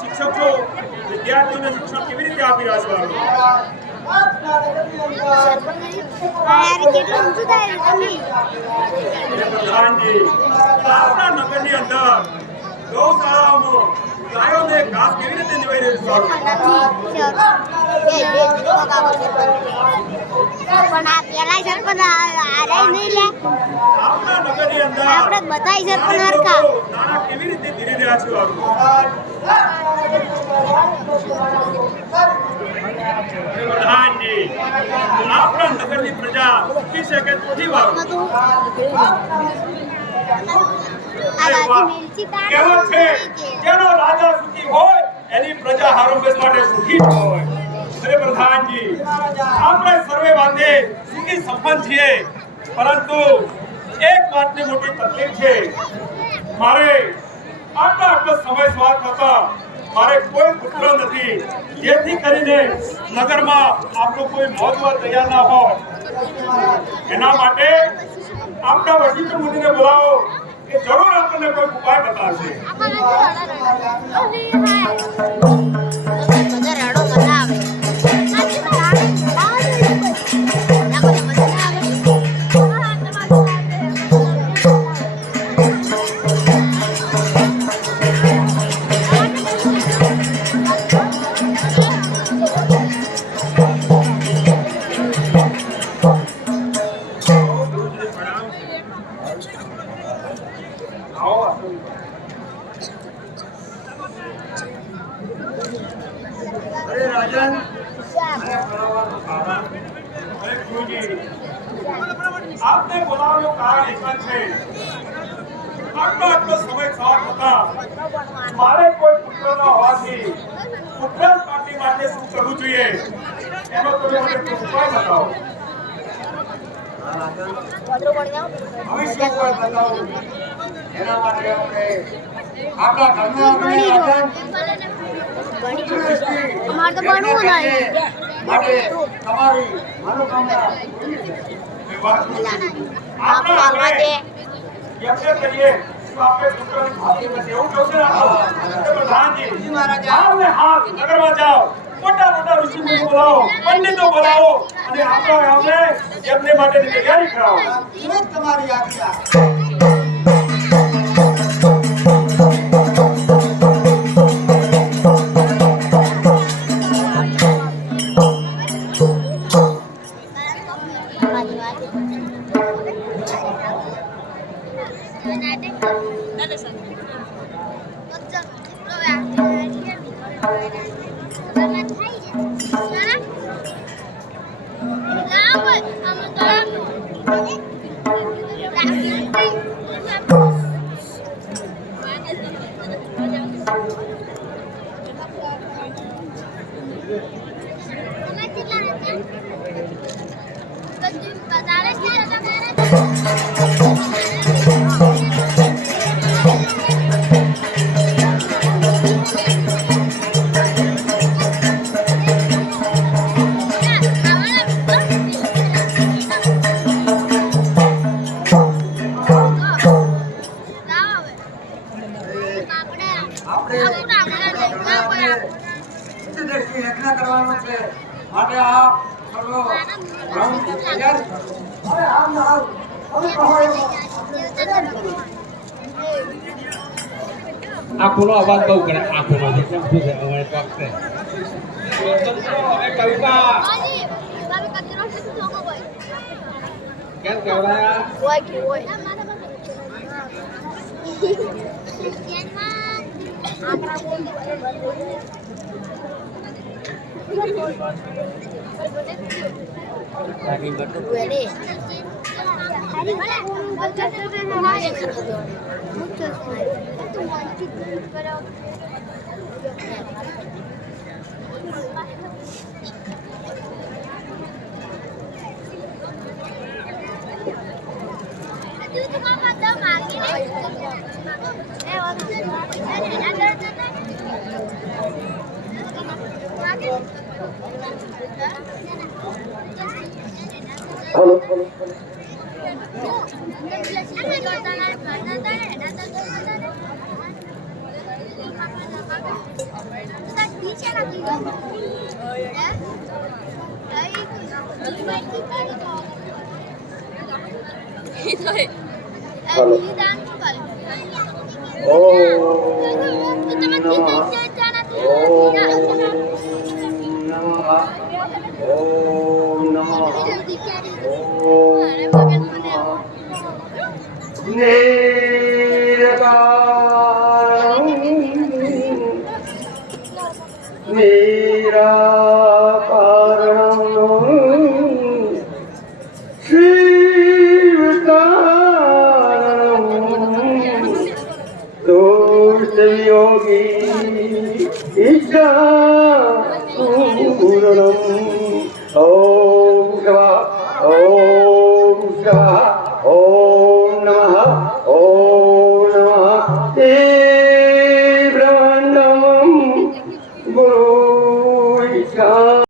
શિક્ષક છો, વિદ્યાર્થીઓને શિક્ષણ કેવી રીતે આપી રહ્યા છો? પ્રધાનજી, આપણા નગરની અંદર ગૌશાળાઓમાં ગાયોને ઘાસ કેવી રીતે નિવાઈ રહ્યું છે? આપણા નગરની અંદર આપણે બધાય છે પણ હરખા નાના કેવી રીતે ધીરે રહ્યા છો? પ્રધાનજી, આપણા નગરની પ્રજા સુખી છે કે દુઃખી વાળો? કહેવત છે, જેનો રાજા સુખી હોય એની પ્રજા હરમેશ માટે સુખી હોય. અરે પ્રધાનજી, આપણે સર્વે વાતે સુખી સંપન્ન છીએ, પરંતુ એક વાતની મોટી તકલીફ છે. મારે આટલો સમય સ્વાદ થતા મારે કોઈ પુત્ર નથી, જેથી કરીને નગરમાં આપણું કોઈ મહત્વ તૈયાર ના હોય. એના માટે આપણા વડીલ મુનિને બોલાવો કે જરૂર આપણને કોઈ ઉપાય બતાવશે. અરે રાજન, આપને બોલાવવાનું કારણ એક જ છે. આટલો સમય સાથ હતા મારે કોઈ પુત્ર ન હોવાથી પુત્ર પ્રાપ્તિ માટે શું કરવું જોઈએ એનો તમે મને ઉપાય બતાવો. હવે શું ઉપાય બતાવો? એના માટે આપણે આપણા ઘરના અમારે તો ભણવું નહીં માટે તમારી મનોકામના યજ્ઞ કરીએ તો આપણે પુત્રની ભાગી બને એવું કહશે. પ્રધાનજી, હાલને હાલ નગરમાં જાઓ, મોટા મોટા ઋષિ મુનિ બોલાવો, પંડિતો બોલાવો અને આપણા ગામને યજ્ઞ માટેની તૈયારી કરાવો. તમારી આજ્ઞા. આંખોનો અવાજ બહુ કરે. આંખોનો કેમ શું છે અમારે વખતે કેમ કેવડાયા Hello. હાલો. योगी इच्छा पूर्णम ओम शिवा